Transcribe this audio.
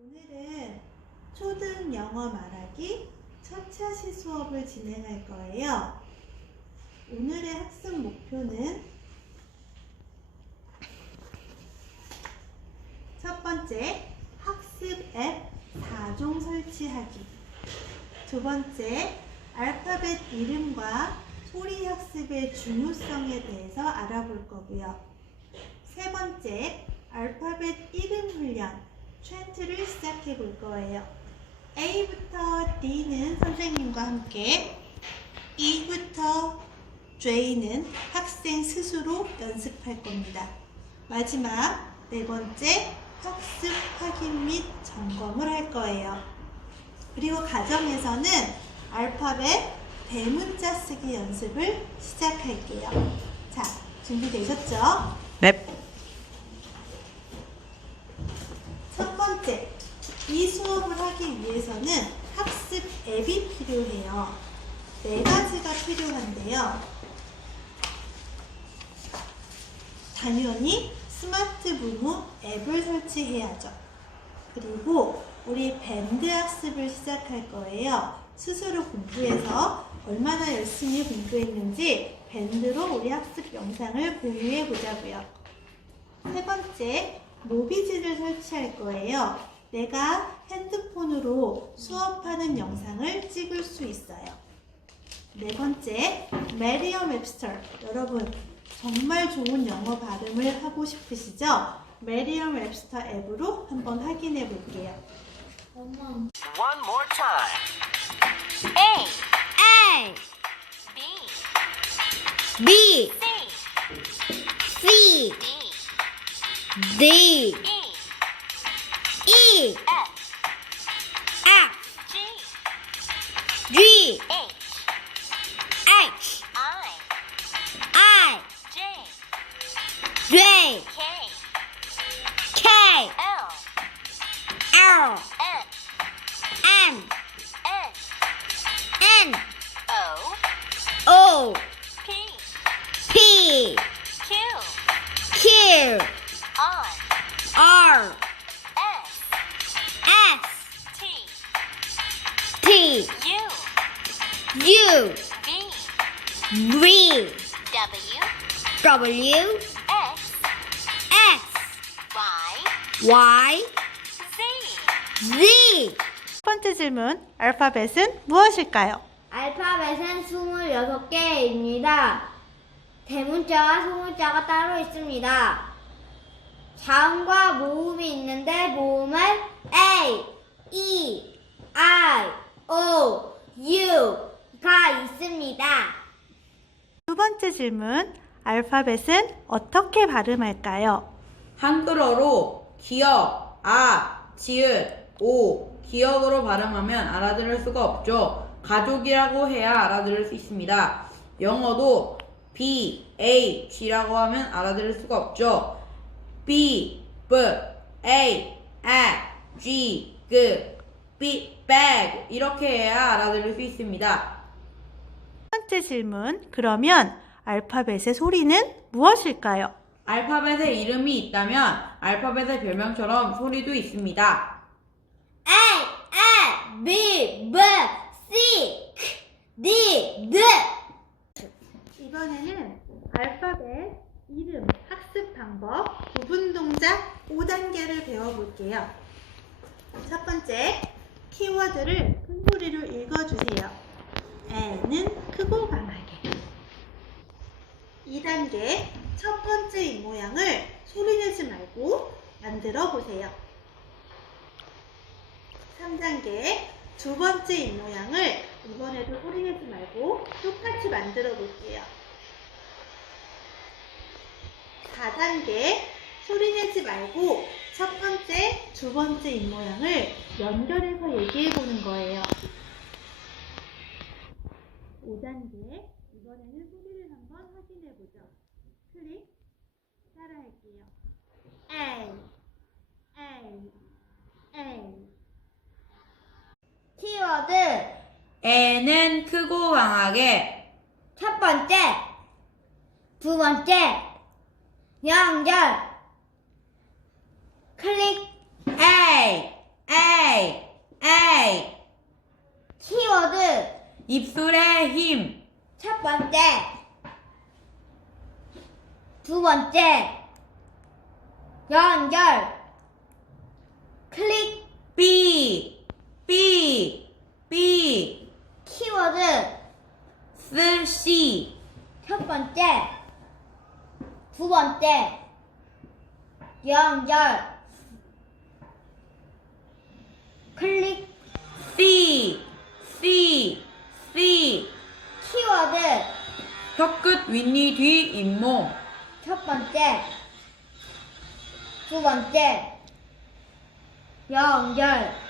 오늘은 초등 영어 말하기 첫차시 수업을 진행할 거예요. 오늘의 학습 목표는 첫 번째, 학습 앱 4종 설치하기. 두 번째, 알파벳 이름과 소리 학습의 중요성에 대해서 알아볼 거고요. 세 번째, 알파벳 이름 훈련, 트렌트를 시작해 볼 거예요. A부터 D는 선생님과 함께, E부터 J는 학생 스스로 연습할 겁니다. 마지막 네 번째, 학습 확인 및 점검을 할 거예요. 그리고 가정에서는 알파벳 대문자 쓰기 연습을 시작할게요. 자, 준비되셨죠? 넵. 첫 번째, 이 수업을 하기 위해서는 학습 앱이 필요해요. 네 가지가 필요한데요. 당연히 스마트 부모 앱을 설치해야죠. 그리고 우리 밴드 학습을 시작할 거예요. 스스로 공부해서 얼마나 열심히 공부했는지 밴드로 우리 학습 영상을 공유해 보자고요. 세 번째, 모비지를 설치할 거예요. 내가 핸드폰으로 수업하는 영상을 찍을 수 있어요. 네 번째, 메리엄 웹스터. 여러분, 정말 좋은 영어 발음을 하고 싶으시죠? 메리엄 웹스터 앱으로 한번 확인해 볼게요. One more time. A A B, B C, C D, D E, H, H I, I J, J K, K L, L U, V, V W, W. X, X. Y, Y. Z. Z 첫 번째 질문, 알파벳은 무엇일까요? 알파벳은 26개입니다. 대문자와 소문자가 따로 있습니다. 자음과 모음이 있는데 모음은 A, E, I, O, U 가 있습니다. 두 번째 질문, 알파벳은 어떻게 발음할까요? 한글어로 기역, 아, 지읒, 오, 기역으로 발음하면 알아들을 수가 없죠. 가족이라고 해야 알아들을 수 있습니다. 영어도 B, A, G라고 하면 알아들을 수가 없죠. B, B, A, A, G, G, B, bag 이렇게 해야 알아들을 수 있습니다. 첫 번째 질문, 그러면 알파벳의 소리는 무엇일까요? 알파벳의 이름이 있다면 알파벳의 별명처럼 소리도 있습니다. A, A, B, B, C, D, D. 이번에는 알파벳, 이름, 학습 방법, 구분 동작 5단계를 배워볼게요. 첫 번째, 키워드를 큰 소리로 읽어주세요. 애는 크고 강하게. 2단계, 첫 번째 입모양을 소리내지 말고 만들어 보세요. 3단계, 두 번째 입모양을 이번에도 소리내지 말고 똑같이 만들어 볼게요. 4단계, 소리내지 말고 첫 번째, 두 번째 입모양을 연결해서 얘기해 보는 거예요. 5단계, 이번에는 소리를 한번 확인해 보죠. 클릭, 따라할게요. A A A 키워드. 애는 크고 강하게. 첫 번째, 두 번째, 연결, 클릭, 에이 에이 에이 키워드. 입술의 힘. 두 번째. 연결. 클릭. B, B, B. 키워드. 스시, 첫 번째. 두 번째. 연결. 클릭. C, C, C. 키워드. 혀끝 윗니 뒤 잇몸. 첫 번째. 두 번째. 연결.